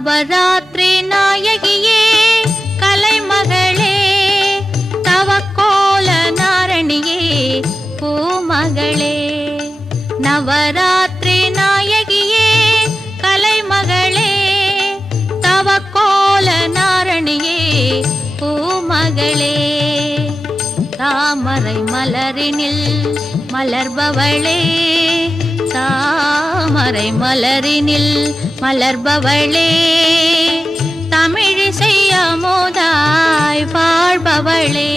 நவராத்திரி நாயகியே கலைமகளே தவக்கோல நாரணியே பூமகளே. நவராத்திரி நாயகியே கலைமகளே தவக்கோல நாரணியே பூமகளே. தாமரை மலரினில் மலர்பவளே தாமரை மலரினில் மலர்பவளே தமிழிசை அமுதாய் வாழ்பவளே.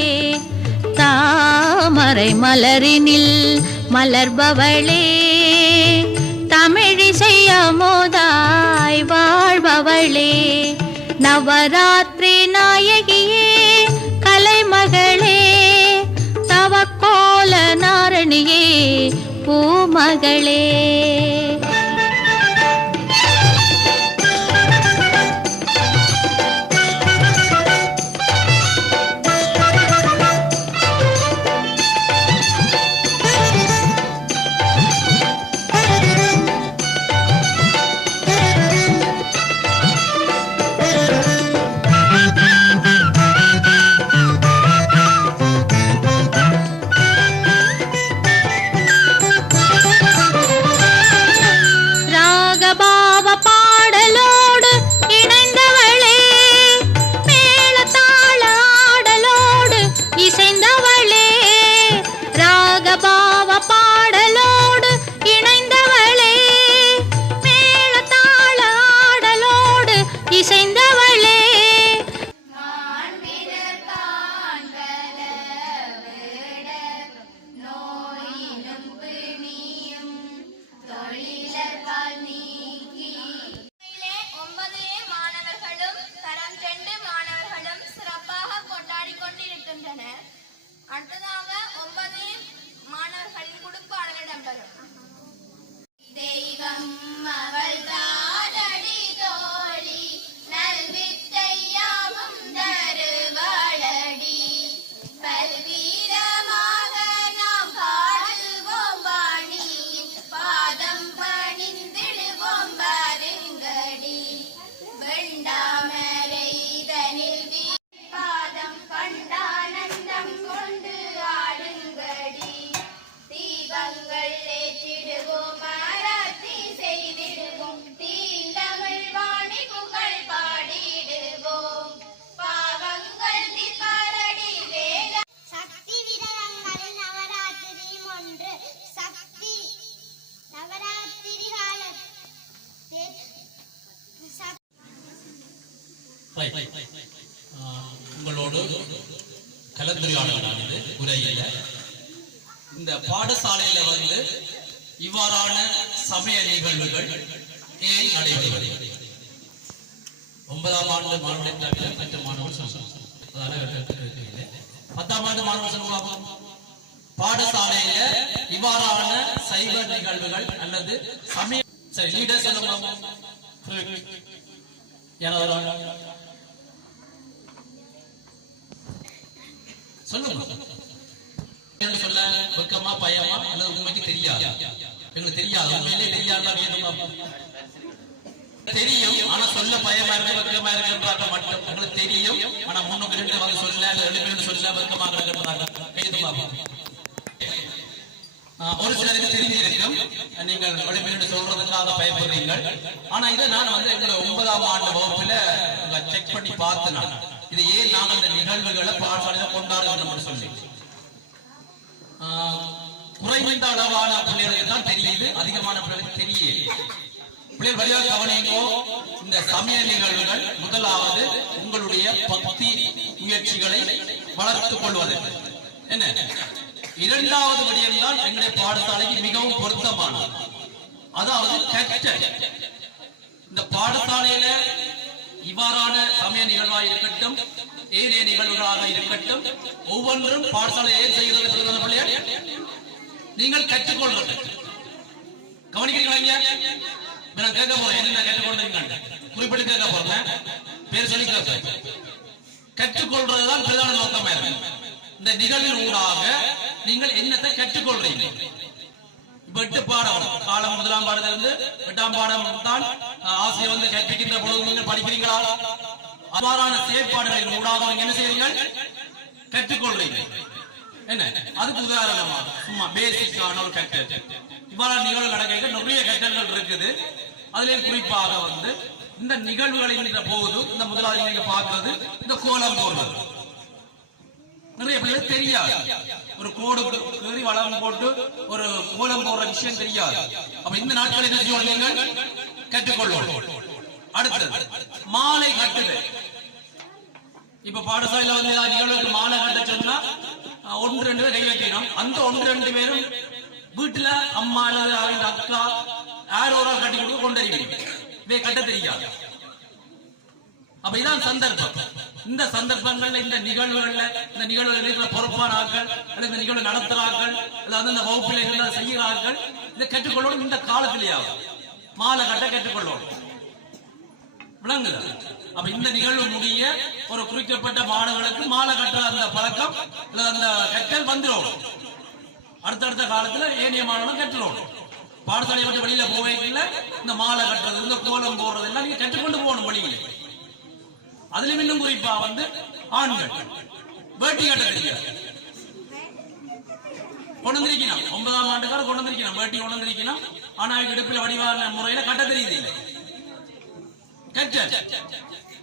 தாமரை மலரினில் மலர்பவளே தமிழிசை அமுதாய் வாழ்பவளே. நவராத்திரி நாயகியே கலைமகளே தவக்கோல நாரணியே பூமகளே. அடுத்ததாக 9 மாணவர்களின் குடுப்பாடல் இடம்பெறும். தெய்வம் அவள் தானடி தோழி நல்வித்தையாவும் தருவாளடி பல்வீரமாக நாம் பாடுவோம் வாணி பாதம் பணிந்திடுவோம் பாருங்கடி வெண்டாமரை தனில் பாதம் கண்டானந்தம் கொண்டு ஆடுங்கடி தீபங்கள் ஏற்றிடுவோம் ஆராத்தி செய்திடுவோம் தீண்டமிழ் வாணி புகழ் பாடிடுவோம் பாவங்கள் தீபாரடி வேத சக்தி விரதங்களில் நவராத்திரியும் ஒன்று. சக்தி நவராத்திரி காலத்தில் உங்களோடு கலந்துரையாடலானது உரையில இந்த பாடசாலையில இவ்வாறான சமய நிகழ்வுகள் ஏன் நடைபெறுகிறது? 9ஆம் ஆண்டு மாணவர்கள் தவிர மற்ற மாணவர்கள் 10ஆம் ஆண்டு மாணவர்கள் சொல்லுவாங்க பாடசாலையில இவ்வாறான சைவ நிகழ்வுகள் அல்லது சமய சரி லீடர் சொல்லுவாங்க சொல்லுங்க சொல்ல வெக்கமா பயமா அல்லது உண்மைக்கு தெரியாது எங்களுக்கு தெரியாது உண்மையிலே தெரியாதான் தெரியும் ஆனா சொல்ல பயமா இருக்கு வெக்கமா இருக்குன்றாங்க மட்டும் எங்களுக்கு தெரியும் ஆனா முன்னுக்கு 2 வந்து சொல்ல 7 சொல்ல வெக்கமாக இருக்குன்றாங்க ஒரு சிலருக்கு தெரிஞ்சிருக்கும் நீங்கள் வெளிப்படையாக சொல்றதுக்காக பயப்படுறீங்கள் ஆனா இதை நான் எங்களை 9ஆம் ஆண்டு வகுப்புல செக் பண்ணி பார்த்தேன் இது ஏன் நாங்கள் இந்த நிகழ்வுகளை பாடசாலையில கொண்டாடுறோம் சொல்லி குறைந்த அளவான பிள்ளைகளுக்கு தான் தெரியுது அதிகமான பிள்ளைகளுக்கு தெரியல பிள்ளைகள் வழியாக கவனிங்கோ இந்த சமய நிகழ்வுகள் முதலாவது உங்களுடைய பக்தி முயற்சிகளை வளர்த்துக் கொள்வது என்ன இரண்டாவது விடயம் தான் எங்களுடைய பாடசாலைக்கு மிகவும் பொருத்தமானது அதாவது இந்த பாடசாலையில இவ்வாறான சமய நிகழ்வாக இருக்கட்டும் ஏனைய நிகழ்வுகளாக இருக்கட்டும் ஒவ்வொன்றும் பாடசாலை ஏன் செய்கிறது நீங்கள் கற்றுக்கொள்றது கவனிக்கிறீங்களா நான் கேட்க போறேன் என்ன கற்றுக்கொள்றீங்க குறிப்பிட்டு கேட்க போறேன் பேர் சொல்லி கற்றுக்கொள்றதுதான் பிரதான நோக்கமா இருக்கு இந்த நிகழ்வின் ஊடாக நீங்கள் என்னத்தை கற்றுக்கொள்றீங்க இப்ப 8 பாடம் காலம் 1ஆம் பாடத்திலிருந்து 8ஆம் பாடம் தான் ஆசிரியர் வந்து கற்பிக்கின்ற பொழுது நீங்கள் படிக்கிறீங்களா? அவ்வாறான செயற்பாடுகளின் ஊடாக நீங்க என்ன செய்றீர்கள்? கற்றுக்கொள்றீங்க. என்ன அதுக்கு உதாரணமா சும்மா பேசிக்கான ஒரு கற்றல். இவ்வாறான நிகழ்வு நடக்க நிறைய கற்றல்கள் இருக்குது. அதிலே குறிப்பாக வந்து இந்த நிகழ்வுகளின் போது இந்த முதலாவது நீங்க பார்க்கிறது இந்த கோலம் போடுறது. நிறைய பேருக்கு தெரியாது. ஒரு கோடு கேறி வளம் போட்டு ஒரு கோலம் போடுற விஷயம் தெரியாது. அப்ப இந்த நாட்களில் என்ன செய்வோம்? நீங்கள் கற்றுக்கொள்வோம். அடுத்தது மாலை கட்டுதல். இப்ப பாடசாலையில வந்து நிகழ்வுக்கு மாலை கட்ட சொன்னா 1-2 பேர் கை வைக்கணும். அந்த 1-2 பேரும் வீட்டுல அம்மா அல்லது அவங்க அக்கா யாரோ ஒரு கட்டி கொடுத்து கொண்டறிவீங்க. இதை கட்ட தெரியாது. அப்ப இதான் சந்தர்ப்பம். இந்த சந்தர்ப்பங்கள்ல இந்த நிகழ்வுகள்ல இந்த நிகழ்வுகள் இருக்கிற பொறுப்பான ஆட்கள் அல்லது இந்த நிகழ்வு நடத்துறார்கள் அல்லது அந்த வகுப்பில் இருந்த செய்கிறார்கள் இதை கற்றுக்கொள்ளணும். இந்த காலத்திலேயாவது மாலை கட்ட கற்றுக்கொள்ளணும். விளங்குதா? அப்ப இந்த நிகழ்வு முடிய ஒரு குறிக்கப்பட்ட மாணவர்களுக்கு மாலை கட்டுற அந்த பழக்கம் அல்லது அந்த கற்றல் வந்துடும். அடுத்தடுத்த காலத்துல ஏனைய மாணவர்கள் கற்றுறோம். பாடசாலையை விட்டு வெளியில போவைக்குள்ள இந்த மாலை கட்டுறது இந்த கோலம் போடுறது எல்லாம் நீங்க கற்றுக்கொண்டு போகணும் வழியில். அதுல இன்னும் குறிப்பா வந்து ஆண்கள் வேட்டி கட்ட தெரியாது. கொண்டு வந்திருக்கணும். 9ஆம் ஆண்டுக்கார கொண்டு வந்திருக்கணும். வேட்டி கொண்டு வந்திருக்கணும். ஆனா இடுப்பில் வடிவான முறையில கட்ட தெரியுது இல்லை. கற்றல்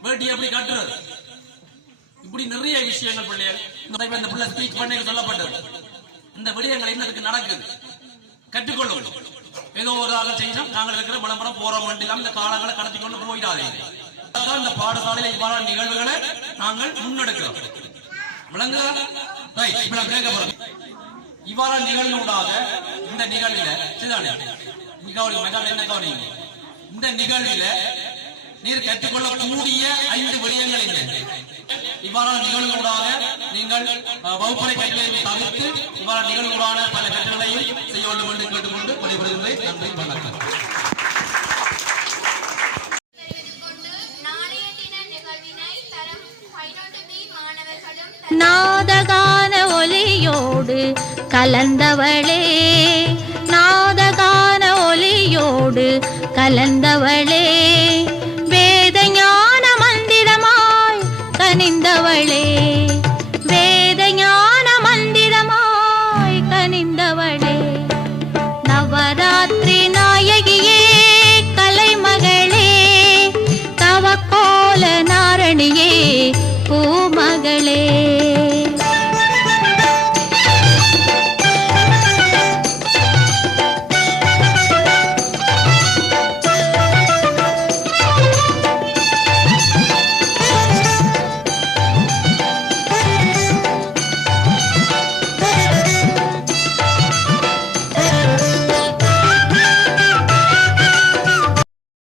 வேட்டி எப்படி கட்டுறது இப்படி நிறைய விஷயங்கள் பிள்ளைகள் இந்த பிள்ளை ஸ்பீச் பண்ண சொல்லப்பட்டது. இந்த விடயங்கள் இன்னதுக்கு நடக்குது. கற்றுக்கொள்ளும். ஏதோ ஒரு ஆக செய்யணும். நாங்கள் இருக்கிற விளம்பரம் போறோம் வேண்டியெல்லாம் இந்த காலங்களை கடத்தி கொண்டு போயிடாதீங்க. இந்த பாடசாலையில் இவ்வாறான நிகழ்வுகளை நாங்கள் முன்னெடுக்கிறோம். விளங்குதா? இவ்வாறான நிகழ்வுடாக இந்த நிகழ்வில என்ன கவனிங்க? இந்த நிகழ்வில நீர் கற்றுக்கொள்ளக்கூடிய 5 விடயங்கள் என்ன? இவ்வாறான நிகழ்வுகளாக நீங்கள் வகுப்பறை கல்வியை தவிர்த்து இவ்வாறான நிகழ்வுகளான பல கற்றலையும் செய்ய வேண்டும் என்று கேட்டுக்கொண்டு விடைபெறுகிறேன். நன்றி, வணக்கம். நாதகான ஒலியோடு கலந்தவளே, நாதகான ஒலியோடு கலந்தவளே, வேத ஞான மந்திரமாய் கனிந்தவளே, வேத ஞான மந்திரமாய் கனிந்தவளே, நவராத்திரி நாயகியே கலைமகளே, தவக்கோல நாரணியே பூமகளே.